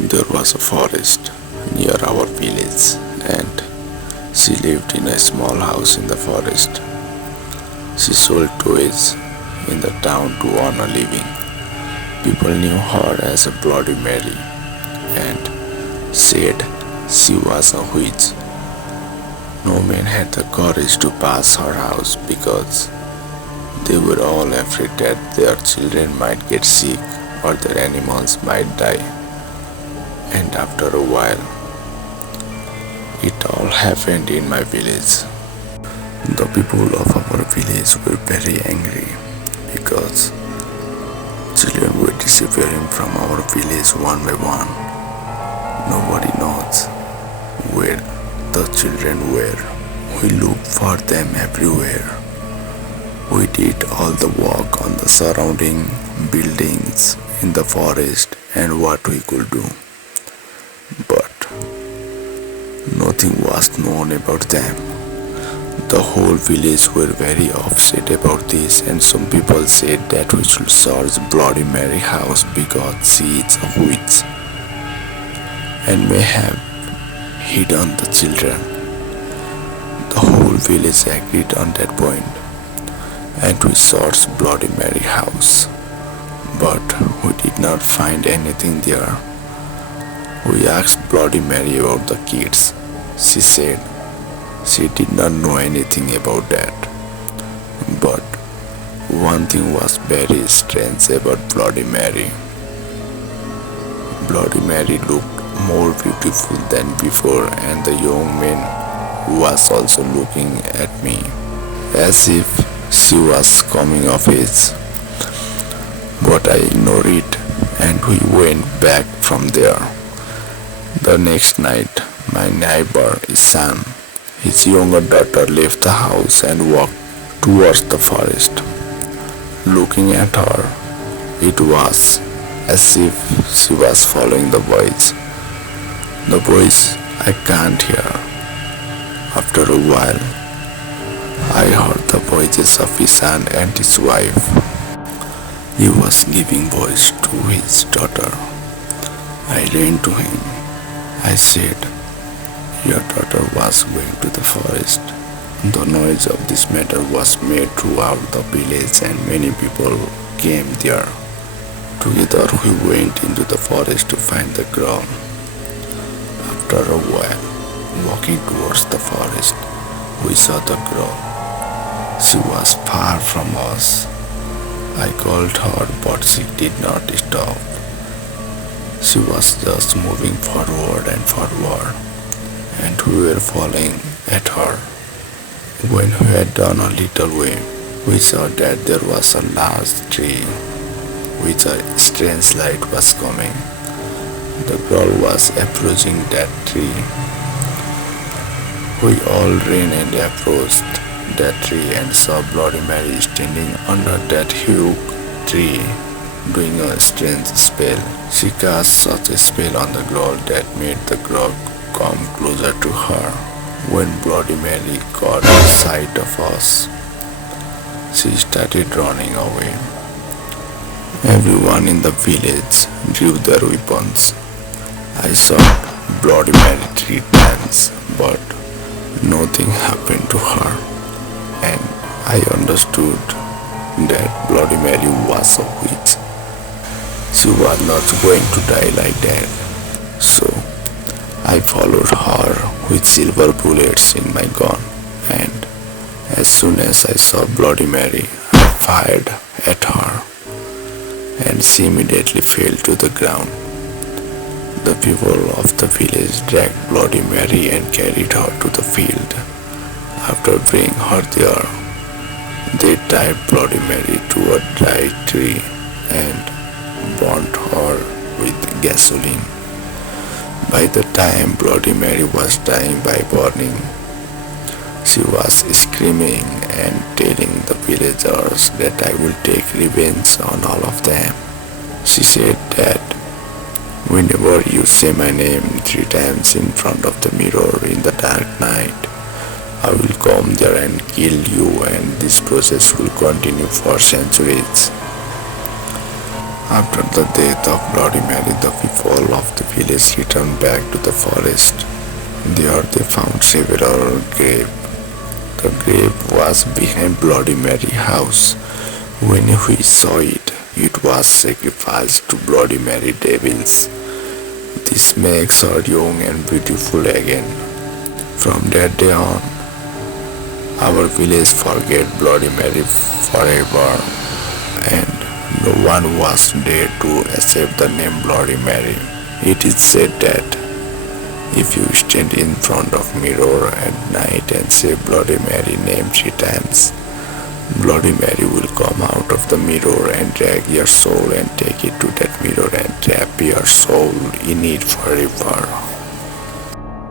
There was a forest near our village, and she lived in a small house in the forest. She sold toys in the town to earn a living. People knew her as a Bloody Mary and said she was a witch. No man had the courage to pass her house because they were all afraid that their children might get sick or their animals might die. And after a while, it all happened in my village. The people of our village were very angry because children were disappearing from our village one by one. Nobody knows where the children were. We looked for them everywhere. We did all the work on the surrounding buildings in the forest and what we could do. But nothing was known about them. The whole village were very upset about this, and some people said that we should search Bloody Mary house because she is a witch and may have hidden the children. The whole village agreed on that point, and we searched Bloody Mary house, but we did not find anything there. We asked Bloody Mary about the kids. She said she did not know anything about that. But one thing was very strange about Bloody Mary. Bloody Mary looked more beautiful than before, and the young man was also looking at me as if she was coming of age. But I ignored it and we went back from there. The next night, my neighbor Isan, his younger daughter, left the house and walked towards the forest. Looking at her, it was as if she was following the voice. The voice I can't hear. After a while, I heard the voices of Isan and his wife. He was giving voice to his daughter. I ran to him. I said, "Your daughter was going to the forest." The noise of this matter was made throughout the village and many people came there. Together we went into the forest to find the girl. After a while, walking towards the forest, we saw the girl. She was far from us. I called her, but she did not stop. She was just moving forward and forward, and we were following at her. When we had done a little way, we saw that there was a large tree, which a strange light was coming. The girl was approaching that tree. We all ran and approached that tree and saw Bloody Mary standing under that huge tree doing a strange spell. She cast such a spell on the girl that made the girl come closer to her. When Bloody Mary caught sight of us, she started running away. Everyone in the village drew their weapons. I shot Bloody Mary 3 times, but nothing happened to her, and I understood that Bloody Mary was a witch. She was not going to die like that. So I followed her with silver bullets in my gun, and as soon as I saw Bloody Mary, I fired at her, and she immediately fell to the ground. The people of the village dragged Bloody Mary and carried her to the field. After bringing her there, they tied Bloody Mary to a dry tree and burnt her with gasoline. By the time Bloody Mary was dying by burning, she was screaming and telling the villagers that I will take revenge on all of them. She said that whenever you say my name 3 times in front of the mirror in the dark night, I will come there and kill you, and this process will continue for centuries. After the death of Bloody Mary, the people of the village returned back to the forest. There they found several graves. The grave was behind Bloody Mary house. When we saw it, it was sacrificed to Bloody Mary devils. This makes her young and beautiful again. From that day on, our village forget Bloody Mary forever, and no one was there to accept the name Bloody Mary. It is said that if you stand in front of mirror at night and say Bloody Mary name 3 times, Bloody Mary will come out of the mirror and drag your soul and take it to that mirror and trap your soul in it forever.